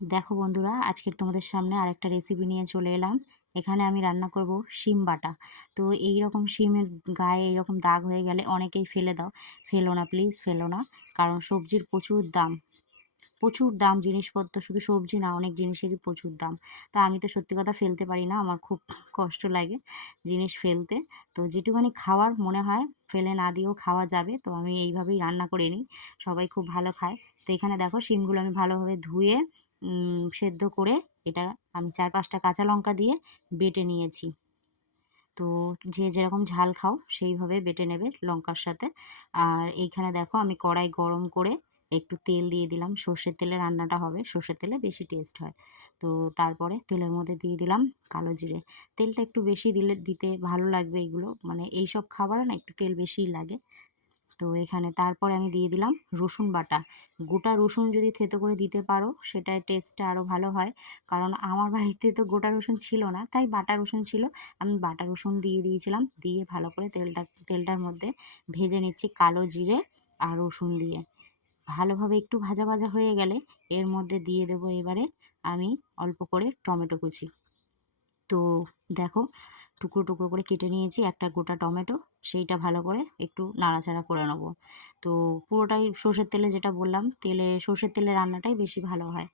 দেখো বন্ধুরা, আজকের তোমাদের সামনে আরেকটা রেসিপি নিয়ে চলে এলাম। এখানে আমি রান্না করব শিম বাটা। তো এই রকম শিমের গায়ে এইরকম দাগ হয়ে গেলে অনেকেই ফেলে দাও। ফেলো না প্লিজ ফেলো না। কারণ সবজির প্রচুর দাম। প্রচুর দাম জিনিসপত্র, শুধু সবজি না, অনেক জিনিসেরই প্রচুর দাম। তা আমি তো সত্যি কথা ফেলতে পারি না, আমার খুব কষ্ট লাগে জিনিস ফেলতে। তো যেটুখানি খাওয়ার মনে হয়, ফেলে না দিয়েও খাওয়া যাবে। তো আমি এইভাবেই রান্না করে নিই, সবাই খুব ভালো খায়। তো এখানে দেখো শিমগুলো আমি ভালোভাবে ধুয়ে সেদ্ধ করে এটা আমি চার পাঁচটা কাঁচা লঙ্কা দিয়ে বেটে নিয়েছি। তো যে যেরকম ঝাল খাও, সেইভাবে বেটে নেবে লঙ্কার সাথে। আর এইখানে দেখো আমি কড়াই গরম করে একটু তেল দিয়ে দিলাম। সর্ষের তেলে রান্নাটা হবে, সর্ষের তেলে বেশি টেস্ট হয়। তো তারপরে তেলের মধ্যে দিয়ে দিলাম কালো জিরে। তেলটা একটু বেশি দিলে, দিতে ভালো লাগবে এগুলো। মানে এই সব খাবারে না একটু তেল বেশিই লাগে। তো এখানে তারপরে আমি দিয়ে দিলাম রসুন বাটা। গোটা রসুন যদি থেতো করে দিতে পারো, সেটার টেস্টটা আরও ভালো হয়। কারণ আমার বাড়িতে তো গোটা রসুন ছিল না, তাই বাটা রসুন ছিল। আমি বাটা রসুন দিয়ে দিয়েছিলাম, দিয়ে ভালো করে তেলটা, তেলটার মধ্যে ভেজে নিচ্ছি কালো জিরে আর রসুন দিয়ে। ভালোভাবে একটু ভাজা ভাজা হয়ে গেলে এর মধ্যে দিয়ে দেবো এবারে আমি অল্প করে টমেটো কুচি। তো দেখো টুকরো টুকরো করে কেটে নিয়েছি, একটা গোটা টমেটো, সেইটা ভালো করে একটু নাড়াচাড়া করে নেব। তো পুরোটাই সর্ষের তেলে যেটা বললাম, তেলে, সর্ষের তেলে রান্নাটাই বেশি ভালো হয়।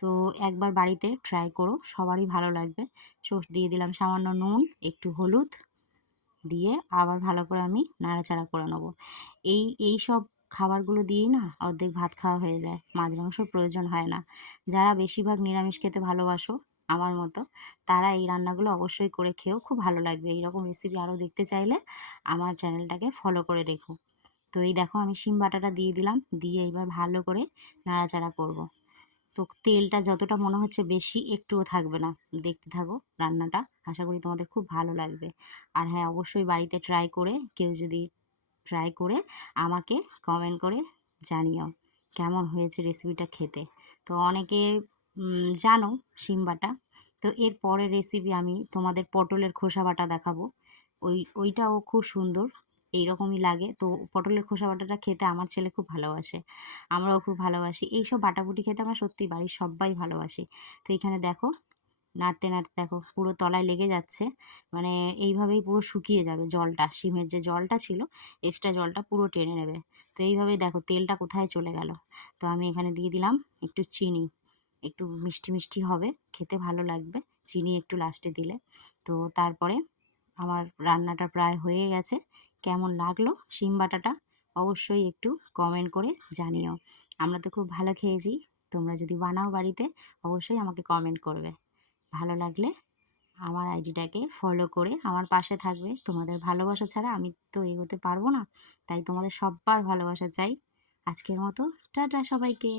তো একবার বাড়িতে ট্রাই করো, সবারই ভালো লাগবে। সর্ষ দিয়ে দিলাম সামান্য নুন, একটু হলুদ দিয়ে আবার ভালো করে আমি নাড়াচাড়া করে নেব। এই এই সব খাবারগুলো দিয়েই না অর্ধেক ভাত খাওয়া হয়ে যায়, মাছ মাংসর প্রয়োজন হয় না। যারা বেশিরভাগ নিরামিষ খেতে ভালোবাসো আমার মতো। তারা এই রান্নাগুলো অবশ্যই করে খেয়েও খুব ভালো লাগবে। এইরকম রেসিপি আরও দেখতে চাইলে আমার চ্যানেলটাকে ফলো করে রেখো। তো এই দেখো আমি শিম বাটাটা দিয়ে দিলাম। দিয়ে এবার ভালো করে নাড়াচাড়া করব। তো তেলটা যতটা মনে হচ্ছে বেশি একটুও থাকবে না। দেখতে থাকো রান্নাটা। আশা করি তোমাদের খুব ভালো লাগবে। আর হ্যাঁ অবশ্যই বাড়িতে ট্রাই করে কেউ যদি ট্রাই করে আমাকে কমেন্ট করে জানিও কেমন হয়েছে রেসিপিটা খেতে। তো অনেকে জানো শিম বাটা। তো এর পরের রেসিপি আমি তোমাদের পটলের খোসা বাটা দেখাবো। ওই, ওইটাও খুব সুন্দর, এইরকমই লাগে। তো পটলের খোসা বাটাটা খেতে আমার ছেলে খুব ভালোবাসে, আমরাও খুব ভালোবাসি। এইসব বাটাবুটি খেতে আমরা সত্যি বাড়ির সবাই ভালোবাসি। তো এখানে দেখো, নাড়তে নাড়তে দেখো, পুরো তলায় লেগে যাচ্ছে। মানে এইভাবেই পুরো শুকিয়ে যাবে জলটা, শিমের যে জলটা ছিল এক্সট্রা জলটা পুরো টেনে নেবে। তো এইভাবেই দেখো, তেলটা কোথায় চলে গেল। তো আমি এখানে দিয়ে দিলাম একটু চিনি। একটু মিষ্টি মিষ্টি হবে, খেতে ভালো লাগবে, চিনি একটু লাস্টে দিলে। তো তারপরে আমার রান্নাটা প্রায় হয়ে গেছে। কেমন লাগল শিম বাটাটা অবশ্যই একটু কমেন্ট করে জানিও। আমরা তো খুব ভালো খেয়েছি, তোমরা যদি বানাও বাড়িতে, অবশ্যই আমাকে কমেন্ট করবে। ভালো লাগলে আমার আইডিটাকে ফলো করে আমার পাশে থাকবে। তোমাদের ভালোবাসা ছাড়া আমি তো এগোতে পারব না, তাই তোমাদের সব্বার ভালোবাসা চাই। আজকের মতো, টাটা সবাইকে।